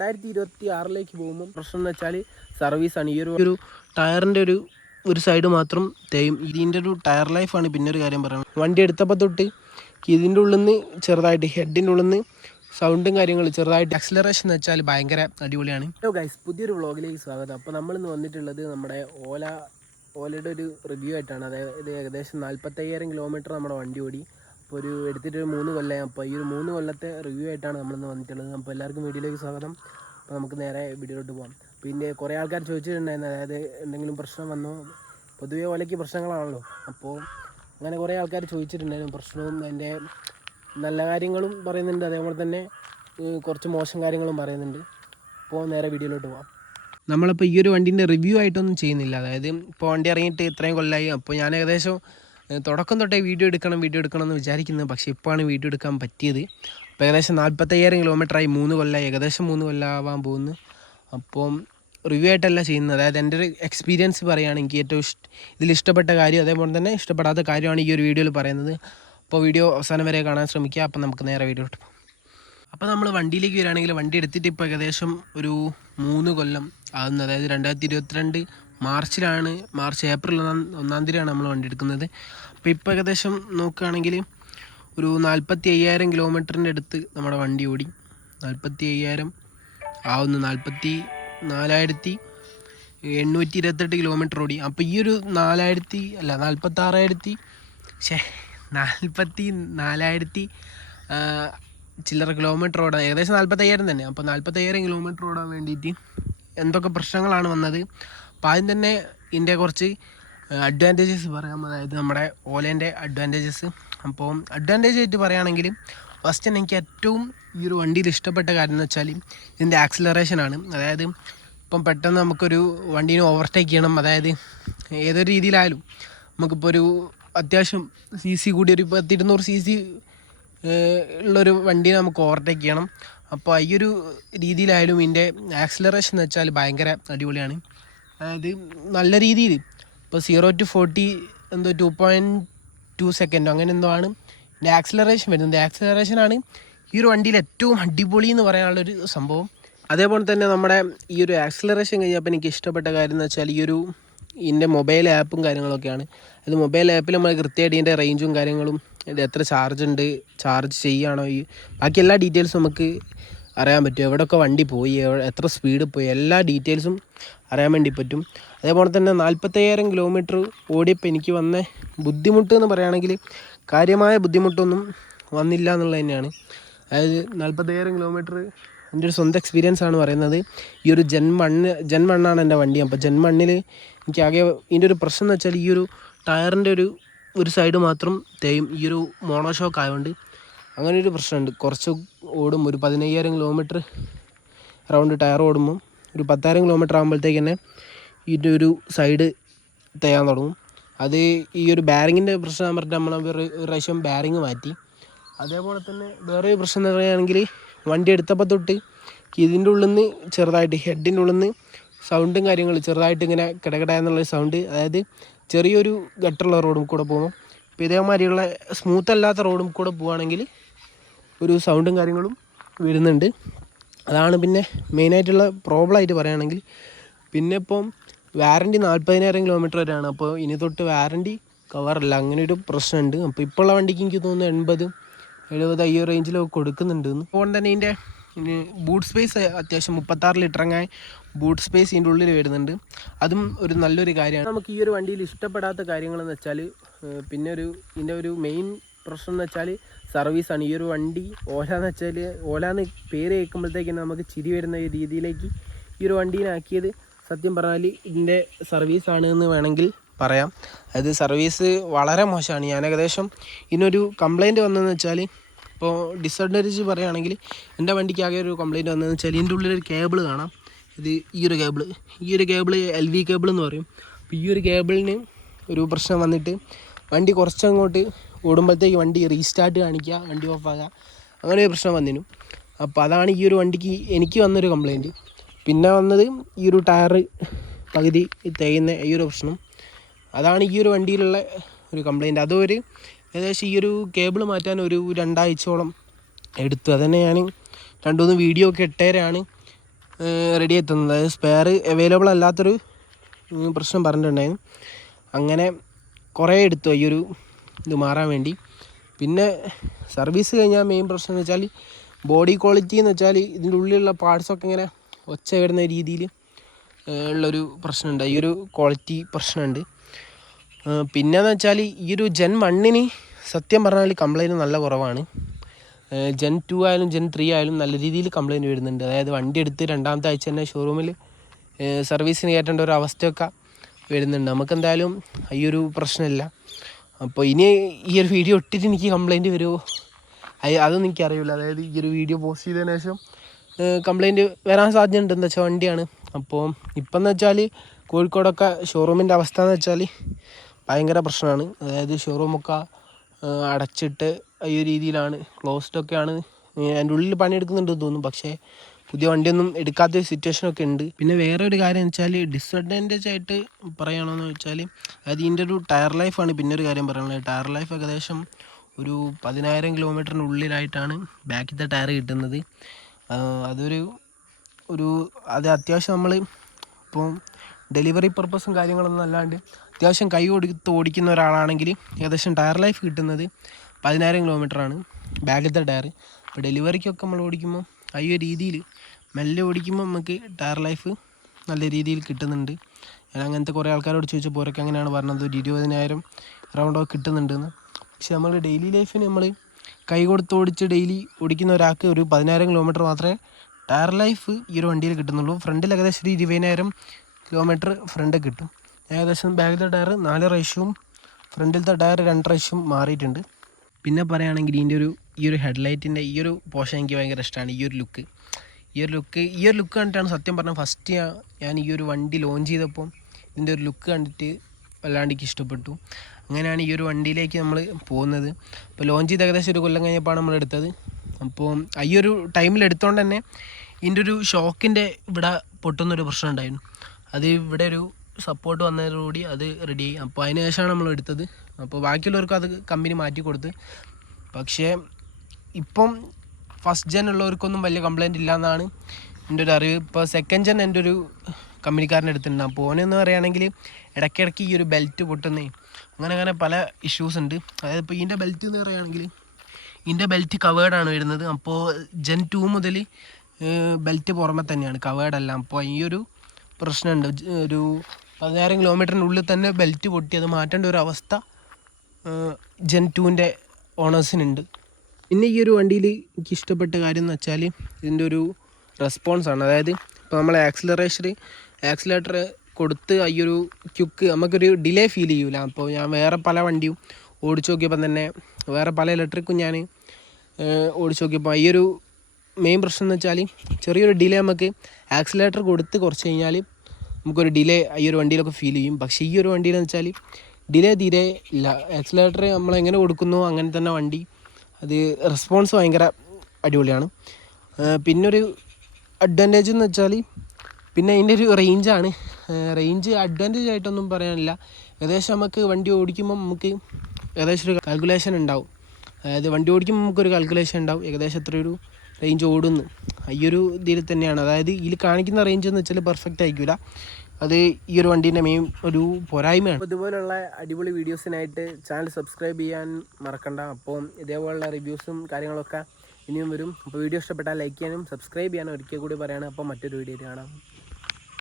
2026 പോകുമ്പോൾ പ്രശ്നം എന്ന് വെച്ചാൽ സർവീസാണ്. ഈ ഒരു ടയറിൻ്റെ ഒരു സൈഡ് മാത്രം തേയും. ഇതിൻ്റെ ഒരു ടയർ ലൈഫാണ് പിന്നെ ഒരു കാര്യം പറയുന്നത്. വണ്ടി എടുത്തപ്പോൾ തൊട്ട് ഇതിൻ്റെ ഉള്ളിൽ നിന്ന് ചെറുതായിട്ട് ഹെഡിൻ്റെ ഉള്ളിൽ നിന്ന് സൗണ്ടും കാര്യങ്ങളും ചെറുതായിട്ട് ആക്സിലറേഷൻ എന്ന് വെച്ചാൽ ഭയങ്കര അടിപൊളിയാണ്. ഹലോ ഗൈസ്, പുതിയൊരു വ്ളോഗിലേക്ക് സ്വാഗതം. അപ്പോൾ നമ്മളിന്ന് വന്നിട്ടുള്ളത് നമ്മുടെ ഓലയുടെ ഒരു റിവ്യൂ ആയിട്ടാണ്. അതായത് ഏകദേശം 45,000 കിലോമീറ്റർ നമ്മുടെ വണ്ടി ഓടി. അപ്പോൾ എടുത്തിട്ടൊരു 3 കൊല്ലമായി. അപ്പോൾ ഈ ഒരു 3 കൊല്ലത്തെ റിവ്യൂ ആയിട്ടാണ് നമ്മളിന്ന് വന്നിട്ടുള്ളത്. അപ്പോൾ എല്ലാവർക്കും വീഡിയോയിലേക്ക് സ്വാഗതം. അപ്പോൾ നമുക്ക് നേരെ വീഡിയോയിലോട്ട് പോകാം. പിന്നെ കുറേ ആൾക്കാർ ചോദിച്ചിട്ടുണ്ടായിരുന്നു, അതായത് എന്തെങ്കിലും പ്രശ്നം വന്നോ. പൊതുവേ ഓലയ്ക്ക് പ്രശ്നങ്ങളാണല്ലോ. അപ്പോൾ അങ്ങനെ കുറേ ആൾക്കാർ ചോദിച്ചിട്ടുണ്ടായിരുന്നു. പ്രശ്നവും അതിൻ്റെ നല്ല കാര്യങ്ങളും പറയുന്നുണ്ട്, അതേപോലെ തന്നെ കുറച്ച് മോശം കാര്യങ്ങളും പറയുന്നുണ്ട്. അപ്പോൾ നേരെ വീഡിയോയിലോട്ട് പോകാം. നമ്മളിപ്പോൾ ഈ ഒരു വണ്ടീൻ്റെ റിവ്യൂ ആയിട്ടൊന്നും ചെയ്യുന്നില്ല. അതായത് ഇപ്പോൾ വണ്ടി ഇറങ്ങിയിട്ട് ഇത്രയും കൊല്ലമായി. അപ്പോൾ ഞാൻ ഏകദേശം തുടക്കം തൊട്ടേ വീഡിയോ എടുക്കണം എന്ന് വിചാരിക്കുന്നത്. പക്ഷേ ഇപ്പോഴാണ് വീഡിയോ എടുക്കാൻ പറ്റിയത്. അപ്പോൾ ഏകദേശം 45,000 കിലോമീറ്ററായി, 3 കൊല്ലമായി, ഏകദേശം 3 കൊല്ലമാവാൻ പോകുന്നു. അപ്പം റിവ്യൂ ആയിട്ടല്ല ചെയ്യുന്നത്. അതായത് എൻ്റെ ഒരു എക്സ്പീരിയൻസ് പറയുകയാണ്. എനിക്ക് ഏറ്റവും ഇതിലിഷ്ടപ്പെട്ട കാര്യം, അതേപോലെ തന്നെ ഇഷ്ടപ്പെടാത്ത കാര്യമാണ് ഈ ഒരു വീഡിയോയിൽ പറയുന്നത്. അപ്പോൾ വീഡിയോ അവസാനം വരെ കാണാൻ ശ്രമിക്കുക. അപ്പം നമുക്ക് നേരെ വീഡിയോ ഇട്ടു. അപ്പോൾ നമ്മൾ വണ്ടിയിലേക്ക് വരികയാണെങ്കിൽ വണ്ടി എടുത്തിട്ട് ഇപ്പോൾ ഏകദേശം ഒരു 3 കൊല്ലം ആകുന്നു. അതായത് 2022 ഏപ്രിൽ 1-ാം തീയതിയാണ് നമ്മൾ വണ്ടി എടുക്കുന്നത്. അപ്പോൾ ഇപ്പോൾ ഏകദേശം നോക്കുകയാണെങ്കിൽ ഒരു 45,000 കിലോമീറ്ററിൻ്റെ അടുത്ത് നമ്മുടെ വണ്ടി ഓടി. 45,000 ആവുന്നു. 44,828 കിലോമീറ്റർ ഓടി. അപ്പോൾ ഈ ഒരു 44,000 ചില്ലറ കിലോമീറ്റർ ഓടാൻ, ഏകദേശം 45,000 തന്നെ. അപ്പോൾ 45,000 കിലോമീറ്റർ ഓടാൻ വേണ്ടിയിട്ട് എന്തൊക്കെ പ്രശ്നങ്ങളാണ് വന്നത്. അപ്പോൾ ആദ്യം തന്നെ ഇതിൻ്റെ കുറച്ച് അഡ്വാൻറ്റേജസ് പറയാം. അതായത് നമ്മുടെ ഓലേൻ്റെ അഡ്വാൻറ്റേജസ്. അപ്പോൾ അഡ്വാൻറ്റേജ് ആയിട്ട് പറയുകയാണെങ്കിൽ ഫസ്റ്റ് തന്നെ എനിക്ക് ഏറ്റവും ഈ ഒരു വണ്ടിയിൽ ഇഷ്ടപ്പെട്ട കാര്യം എന്ന് വെച്ചാൽ ഇതിൻ്റെ ആക്സിലറേഷനാണ്. അതായത് ഇപ്പം പെട്ടെന്ന് നമുക്കൊരു വണ്ടീനെ ഓവർടേക്ക് ചെയ്യണം. അതായത് ഏതൊരു രീതിയിലായാലും നമുക്കിപ്പോൾ ഒരു അത്യാവശ്യം CC കൂടി ഒരു 200 CC ഉള്ളൊരു വണ്ടീനെ നമുക്ക് ഓവർടേക്ക് ചെയ്യണം. അപ്പോൾ ഈ ഒരു രീതിയിലായാലും ഇതിൻ്റെ ആക്സിലറേഷൻ എന്ന് വെച്ചാൽ ഭയങ്കര അടിപൊളിയാണ്. അതായത് നല്ല രീതിയിൽ ഇപ്പോൾ 0 to 40 എന്തോ 2.2 സെക്കൻഡോ അങ്ങനെ എന്തോ ആണ് ഇതിൻ്റെ ആക്സിലറേഷൻ വരുന്നത്. ആക്സിലറേഷനാണ് ഈ ഒരു വണ്ടിയിൽ ഏറ്റവും അടിപൊളി എന്ന് പറയാനുള്ളൊരു സംഭവം. അതേപോലെ തന്നെ നമ്മുടെ ഈ ഒരു ആക്സിലറേഷൻ കഴിഞ്ഞപ്പോൾ എനിക്ക് ഇഷ്ടപ്പെട്ട കാര്യം എന്ന് വെച്ചാൽ ഇതിൻ്റെ മൊബൈൽ ആപ്പും കാര്യങ്ങളൊക്കെയാണ്. അത് മൊബൈൽ ആപ്പിൽ നമ്മൾ കൃത്യമായിട്ട് ഇതിൻ്റെ റേഞ്ചും കാര്യങ്ങളും, എത്ര ചാർജ് ഉണ്ട്, ചാർജ് ചെയ്യുകയാണോ, ബാക്കി എല്ലാ ഡീറ്റെയിൽസും നമുക്ക് അറിയാൻ പറ്റും. എവിടെയൊക്കെ വണ്ടി പോയി, എത്ര സ്പീഡ് പോയി, എല്ലാ ഡീറ്റെയിൽസും അറിയാൻ വേണ്ടി പറ്റും. അതേപോലെ തന്നെ 45,000 കിലോമീറ്റർ ഓടിയപ്പോൾ എനിക്ക് വന്ന ബുദ്ധിമുട്ട് എന്ന് പറയുകയാണെങ്കിൽ കാര്യമായ ബുദ്ധിമുട്ടൊന്നും വന്നില്ല എന്നുള്ളത് തന്നെയാണ്. അതായത് 45,000 കിലോമീറ്റർ എൻ്റെ ഒരു സ്വന്തം എക്സ്പീരിയൻസ് ആണ് പറയുന്നത്. ഈ ഒരു ജെൻ 1 എൻ്റെ വണ്ടി. അപ്പോൾ ജെൻ 1 എനിക്കാകെ ഇതിൻ്റെ ഒരു പ്രശ്നം എന്ന് വെച്ചാൽ ഈ ഒരു ടയറിൻ്റെ ഒരു സൈഡ് മാത്രം തേയും. ഈ ഒരു മോണോഷോക്ക് ആയതുകൊണ്ട് അങ്ങനെ ഒരു പ്രശ്നമുണ്ട്. കുറച്ച് ഓടും, ഒരു 15,000 കിലോമീറ്റർ റൗണ്ട് ടയർ ഓടുമ്പോൾ ഒരു 10,000 കിലോമീറ്റർ ആകുമ്പോഴത്തേക്ക് തന്നെ ഇതിൻ്റെ ഒരു സൈഡ് തേയാൻ തുടങ്ങും. അത് ഈ ഒരു ബാരിങ്ങിൻ്റെ പ്രശ്നം പറഞ്ഞിട്ട് നമ്മൾ ഒരു പ്രാവശ്യം ബാരിങ് മാറ്റി. അതേപോലെ തന്നെ വേറെ ഒരു പ്രശ്നം എന്ന് പറയുകയാണെങ്കിൽ വണ്ടി എടുത്തപ്പോൾ തൊട്ട് ഇതിൻ്റെ ഉള്ളിൽ നിന്ന് ചെറുതായിട്ട് ഹെഡിൻ്റെ ഉള്ളിൽ നിന്ന് സൗണ്ടും കാര്യങ്ങളും ചെറുതായിട്ട് ഇങ്ങനെ കിടകിട എന്നുള്ളൊരു സൗണ്ട്. അതായത് ചെറിയൊരു ഗട്ടറുള്ള റോഡും കൂടെ പോകുമ്പോൾ, ഇപ്പോൾ ഇതേമാതിരിയുള്ള സ്മൂത്ത് അല്ലാത്ത റോഡും കൂടെ പോവുകയാണെങ്കിൽ ഒരു സൗണ്ടും കാര്യങ്ങളും വരുന്നുണ്ട്. അതാണ് പിന്നെ മെയിനായിട്ടുള്ള പ്രോബ്ലമായിട്ട് പറയുകയാണെങ്കിൽ. പിന്നെ ഇപ്പം വാറൻറ്റി 40,000 കിലോമീറ്റർ വരെയാണ്. അപ്പോൾ ഇനി തൊട്ട് വാറൻറ്റി കവറില്ല, അങ്ങനെ ഒരു പ്രശ്നമുണ്ട്. അപ്പോൾ ഇപ്പോൾ ഉള്ള വണ്ടിക്ക് എനിക്ക് തോന്നുന്നു 80-70 ഈ റേഞ്ചിലൊക്കെ കൊടുക്കുന്നുണ്ട്. അതുകൊണ്ട് തന്നെ ഇതിൻ്റെ ബൂട്ട് സ്പേസ് അത്യാവശ്യം 36 ലിറ്ററങ്ങ ബൂട്ട് സ്പേസ് ഇതിൻ്റെ ഉള്ളിൽ വരുന്നുണ്ട്. അതും ഒരു നല്ലൊരു കാര്യമാണ്. നമുക്ക് ഈ ഒരു വണ്ടിയിൽ ഇഷ്ടപ്പെടാത്ത കാര്യങ്ങളെന്ന് വെച്ചാൽ പിന്നെ ഇതിൻ്റെ ഒരു മെയിൻ പ്രശ്നം എന്ന് വെച്ചാൽ സർവീസാണ്. ഈ ഒരു വണ്ടി ഓലാന്ന് പേര് കേൾക്കുമ്പോഴത്തേക്കും നമുക്ക് ചിരി വരുന്ന ഈ രീതിയിലേക്ക് ഈ ഒരു വണ്ടീനാക്കിയത് സത്യം പറഞ്ഞാൽ ഇതിൻ്റെ സർവീസാണ് എന്ന് വേണമെങ്കിൽ പറയാം. അതായത് സർവീസ് വളരെ മോശമാണ്. ഞാൻ ഏകദേശം ഇതിനൊരു കംപ്ലയിൻറ്റ് വന്നതെന്ന് വെച്ചാൽ, ഇപ്പോൾ ഡിസഡ്വാൻറ്റേജ് പറയുകയാണെങ്കിൽ എൻ്റെ വണ്ടിക്ക് ആകെ ഒരു കംപ്ലയിൻറ്റ് വന്നതെന്ന് വെച്ചാൽ ഇതിൻ്റെ ഉള്ളിലൊരു കേബിൾ കാണാം. ഇത് ഈ ഒരു കേബിൾ LV കേബിൾ എന്ന് പറയും. അപ്പോൾ ഈ ഒരു കേബിളിന് ഒരു പ്രശ്നം വന്നിട്ട് വണ്ടി കുറച്ചങ്ങോട്ട് ഓടുമ്പോഴത്തേക്ക് വണ്ടി റീസ്റ്റാർട്ട് കാണിക്കുക, വണ്ടി ഓഫാകുക, അങ്ങനെ ഒരു പ്രശ്നം വന്നിരുന്നു. അപ്പോൾ അതാണ് ഈ ഒരു വണ്ടിക്ക് എനിക്ക് വന്നൊരു കംപ്ലയിൻറ്റ്. പിന്നെ വന്നത് ഈ ഒരു ടയർ പകുതി തേയുന്ന ഈ ഒരു പ്രശ്നം. അതാണ് ഈ ഒരു വണ്ടിയിലുള്ള ഒരു കംപ്ലയിൻറ്റ്. അതൊരു ഏകദേശം ഈ ഒരു കേബിൾ മാറ്റാൻ ഒരു 2 ആഴ്ചയോളം എടുത്തു. അതുതന്നെ ഞാൻ 2-3 വീഡിയോ ഒക്കെ ഇട്ടേരാണ് റെഡി എത്തുന്നത്. അതായത് സ്പെയർ അവൈലബിൾ അല്ലാത്തൊരു പ്രശ്നം പറഞ്ഞിട്ടുണ്ടായിരുന്നു. അങ്ങനെ കുറേ എടുത്തു ഈ ഒരു ഇത് മാറാൻ വേണ്ടി. പിന്നെ സർവീസ് കഴിഞ്ഞാൽ മെയിൻ പ്രശ്നം എന്ന് വെച്ചാൽ ബോഡി ക്വാളിറ്റി എന്ന് വെച്ചാൽ ഇതിൻ്റെ ഉള്ളിലുള്ള പാർട്സൊക്കെ ഇങ്ങനെ ഒച്ച വരുന്ന രീതിയിൽ ഉള്ളൊരു പ്രശ്നമുണ്ട്. ഈ ഒരു ക്വാളിറ്റി പ്രശ്നമുണ്ട്. പിന്നെയെന്ന് വെച്ചാൽ ഈ ഒരു ജെൻ 1 സത്യം പറഞ്ഞാൽ കംപ്ലൈൻറ്റ് നല്ല കുറവാണ്. ജെൻ 2 ആയാലും ജെൻ 3 ആയാലും നല്ല രീതിയിൽ കംപ്ലൈൻറ്റ് വരുന്നുണ്ട്. അതായത് വണ്ടി എടുത്ത് 2ാമത്തെ ആഴ്ച തന്നെ ഷോറൂമിൽ സർവീസിന് കയറ്റേണ്ട ഒരു അവസ്ഥയൊക്കെ വരുന്നുണ്ട്. നമുക്കെന്തായാലും ഈ ഒരു പ്രശ്നമില്ല. അപ്പോൾ ഇനി ഈ ഒരു വീഡിയോ ഇട്ടിട്ട് എനിക്ക് കംപ്ലൈൻറ്റ് വരുമോ അതൊന്നും എനിക്കറിയില്ല. അതായത് ഈ ഒരു വീഡിയോ പോസ്റ്റ് ചെയ്തതിന് ശേഷം കംപ്ലൈൻറ്റ് വരാൻ സാധ്യതയുണ്ട്. എന്താ വെച്ചാൽ വണ്ടിയാണ്. അപ്പോൾ ഇപ്പം എന്ന് വെച്ചാൽ കോഴിക്കോടൊക്കെ ഷോറൂമിൻ്റെ അവസ്ഥ എന്ന് വെച്ചാൽ ഭയങ്കര പ്രശ്നമാണ്. അതായത് ഷോറൂമൊക്കെ അടച്ചിട്ട് ഈ രീതിയിലാണ്, ക്ലോസ്ഡൊക്കെയാണ്. അതിൻ്റെ ഉള്ളിൽ പണിയെടുക്കുന്നുണ്ടെന്ന് തോന്നുന്നു, പക്ഷേ പുതിയ വണ്ടിയൊന്നും എടുക്കാത്ത സിറ്റുവേഷനൊക്കെ ഉണ്ട്. പിന്നെ വേറെ ഒരു കാര്യം എന്ന് വെച്ചാൽ ഡിസ്അഡ്വാൻറ്റേജ് ആയിട്ട് പറയണമെന്ന് വെച്ചാൽ അതായത് ഇതിൻ്റെ ഒരു ടയർ ലൈഫാണ്. പിന്നെ ഒരു കാര്യം പറയാനുള്ളത്, ടയർ ലൈഫ് ഏകദേശം ഒരു 10,000 കിലോമീറ്ററിനുള്ളിലായിട്ടാണ് ബാക്കിലത്തെ ടയർ കിട്ടുന്നത്. അത് അത്യാവശ്യം നമ്മൾ ഇപ്പോൾ ഡെലിവറി പർപ്പസും കാര്യങ്ങളൊന്നും അല്ലാണ്ട് അത്യാവശ്യം കൈ കൊടുത്ത് ഓടിക്കുന്ന ഒരാളാണെങ്കിൽ ഏകദേശം ടയർ ലൈഫ് കിട്ടുന്നത് 10,000 കിലോമീറ്ററാണ് ബാക്കിലത്തെ ടയർ. അപ്പോൾ ഡെലിവറിക്കൊക്കെ നമ്മൾ ഓടിക്കുമ്പോൾ ഈ ഒരു രീതിയിൽ മെല്ലെ ഓടിക്കുമ്പോൾ നമുക്ക് ടയർ ലൈഫ് നല്ല രീതിയിൽ കിട്ടുന്നുണ്ട്. ഞാൻ അങ്ങനത്തെ കുറേ ആൾക്കാരോട് ചോദിച്ചപ്പോൾ അവരൊക്കെ അങ്ങനെയാണ് പറഞ്ഞത്, ഒരു 20,000 റൗണ്ടൊക്കെ കിട്ടുന്നുണ്ടെന്ന്. പക്ഷെ നമ്മൾ ഡെയിലി ലൈഫിന് നമ്മൾ കൈ കൊടുത്ത് ഓടിച്ച് ഡെയിലി ഓടിക്കുന്ന ഒരാൾക്ക് ഒരു 10,000 കിലോമീറ്റർ മാത്രമേ ടയർ ലൈഫ് ഈ ഒരു വണ്ടിയിൽ കിട്ടുന്നുള്ളൂ. ഫ്രണ്ടിൽ ഏകദേശം ഒരു 20,000 കിലോമീറ്റർ ഫ്രണ്ട് കിട്ടും. ഏകദേശം ബാക്കിലത്തെ ടയർ 4 പ്രാവശ്യവും ഫ്രണ്ടിലത്തെ ടയർ 2 പ്രാവശ്യവും മാറിയിട്ടുണ്ട്. പിന്നെ പറയുകയാണെങ്കിൽ ഈ ഒരു ഹെഡ്ലൈറ്റിൻ്റെ ഈ ഒരു പോർഷൻ എനിക്ക് ഭയങ്കര ഇഷ്ടമാണ്. ഈ ഒരു ലുക്ക് കണ്ടിട്ടാണ് സത്യം പറഞ്ഞാൽ ഫസ്റ്റ് ഞാൻ ഈ ഒരു വണ്ടി ലോഞ്ച് ചെയ്തപ്പോൾ ഇതിൻ്റെ ഒരു ലുക്ക് കണ്ടിട്ട് വല്ലാണ്ട് എനിക്ക് ഇഷ്ടപ്പെട്ടു. അങ്ങനെയാണ് ഈ ഒരു വണ്ടിയിലേക്ക് നമ്മൾ പോകുന്നത്. അപ്പോൾ ലോഞ്ച് ചെയ്ത് ഏകദേശം ഒരു കൊല്ലം കഴിഞ്ഞപ്പോൾ നമ്മൾ എടുത്തത്. അപ്പോൾ ഈ ഒരു ടൈമിൽ എടുത്തുകൊണ്ട് തന്നെ ഇതിൻ്റെ ഒരു ഷോക്കിൻ്റെ ഇവിടെ പൊട്ടുന്നൊരു പ്രശ്നം ഉണ്ടായിരുന്നു. അത് ഇവിടെ ഒരു സപ്പോർട്ട് വന്നതോടുകൂടി അത് റെഡിയായി. അപ്പോൾ അതിന് ശേഷമാണ് നമ്മൾ എടുത്തത്. അപ്പോൾ ബാക്കിയുള്ളവർക്കും അത് കമ്പനി മാറ്റി കൊടുത്ത്. പക്ഷേ ഇപ്പം ഫസ്റ്റ് ജെൻ ഉള്ളവർക്കൊന്നും വലിയ കംപ്ലയിൻ്റ് ഇല്ല എന്നാണ് എൻ്റെ ഒരു അറിവ്. ഇപ്പോൾ സെക്കൻഡ് ജെൻ എൻ്റെ ഒരു കമ്പനിക്കാരൻ്റെ അടുത്തുണ്ട്. അപ്പോൾ ഓനെന്ന് പറയുകയാണെങ്കിൽ ഇടയ്ക്കിടയ്ക്ക് ഈ ഒരു ബെൽറ്റ് പൊട്ടുന്നേ അങ്ങനെ പല ഇഷ്യൂസ് ഉണ്ട്. അതായത് ഇപ്പോൾ ഇതിൻ്റെ ബെൽറ്റ് എന്ന് പറയുകയാണെങ്കിൽ ഇതിൻ്റെ ബെൽറ്റ് കവേർഡാണ് വരുന്നത്. അപ്പോൾ ജെൻ 2 മുതൽ ബെൽറ്റ് പുറമെ തന്നെയാണ്, കവേർഡല്ല. അപ്പോൾ ഈ ഒരു പ്രശ്നമുണ്ട്. ഒരു 10,000 കിലോമീറ്ററിനുള്ളിൽ തന്നെ ബെൽറ്റ് പൊട്ടി അത് മാറ്റേണ്ട ഒരു അവസ്ഥ ജെൻ 2ൻ്റെ ഓണേഴ്സിനുണ്ട്. പിന്നെ ഈ ഒരു വണ്ടിയിൽ എനിക്ക് ഇഷ്ടപ്പെട്ട കാര്യം എന്ന് വെച്ചാൽ ഇതിൻ്റെ ഒരു റെസ്പോൺസാണ്. അതായത് ഇപ്പോൾ നമ്മൾ ആക്സിലേറ്റർ കൊടുത്ത് ഈ ഒരു ക്യുക്ക് നമുക്കൊരു ഡിലേ ഫീൽ ചെയ്യൂല. അപ്പോൾ ഞാൻ വേറെ പല വണ്ടിയും ഓടിച്ചു നോക്കിയപ്പോൾ തന്നെ വേറെ പല ഇലക്ട്രിക്കും ഞാൻ ഓടിച്ചു നോക്കിയപ്പോൾ ഈ ഒരു മെയിൻ പ്രശ്നം എന്ന് വെച്ചാൽ ചെറിയൊരു ഡിലേ നമുക്ക് ആക്സിലേറ്റർ കൊടുത്ത് കുറച്ച് കഴിഞ്ഞാൽ നമുക്കൊരു ഡിലേ ഈ ഒരു വണ്ടിയിലൊക്കെ ഫീൽ ചെയ്യും. പക്ഷേ ഈ ഒരു വണ്ടിയിലെന്ന് വെച്ചാൽ ഡിലേ തീരെ ഇല്ല. ആക്സിലേറ്റർ നമ്മളെങ്ങനെ കൊടുക്കുന്നു അങ്ങനെ തന്നെ വണ്ടി അത് റെസ്പോൺസ് ഭയങ്കര അടിപൊളിയാണ്. പിന്നൊരു അഡ്വാൻറ്റേജ് എന്ന് വെച്ചാൽ പിന്നെ അതിൻ്റെ ഒരു റേഞ്ചാണ്. റേഞ്ച് അഡ്വാൻറ്റേജ് ആയിട്ടൊന്നും പറയാനില്ല. ഏകദേശം നമുക്ക് വണ്ടി ഓടിക്കുമ്പം നമുക്ക് ഏകദേശം ഒരു കാൽക്കുലേഷൻ ഉണ്ടാവും. അതായത് വണ്ടി ഓടിക്കുമ്പോൾ നമുക്കൊരു കാൽക്കുലേഷൻ ഉണ്ടാവും ഏകദേശം എത്ര ഒരു റേഞ്ച് ഓടുന്നു. ഈ ഒരു ഇതിൽ തന്നെയാണ്. അതായത് ഇതിൽ കാണിക്കുന്ന റേഞ്ച് എന്ന് വെച്ചാൽ പെർഫെക്റ്റ് ആയിരിക്കില്ല. അത് ഈ ഒരു വണ്ടീൻ്റെ മെയിൻ ഒരു പോരായ്മയാണ്. അപ്പോൾ ഇതുപോലുള്ള അടിപൊളി വീഡിയോസിനായിട്ട് ചാനൽ സബ്സ്ക്രൈബ് ചെയ്യാൻ മറക്കണ്ട. അപ്പോൾ ഇതേപോലുള്ള റിവ്യൂസും കാര്യങ്ങളൊക്കെ ഇനിയും വരും. അപ്പോൾ വീഡിയോ ഇഷ്ടപ്പെട്ടാൽ ലൈക്ക് ചെയ്യാനും സബ്സ്ക്രൈബ് ചെയ്യാനും ഒരിക്കൽ കൂടി പറയുകയാണ്. അപ്പോൾ മറ്റൊരു വീഡിയോയിൽ കാണാം.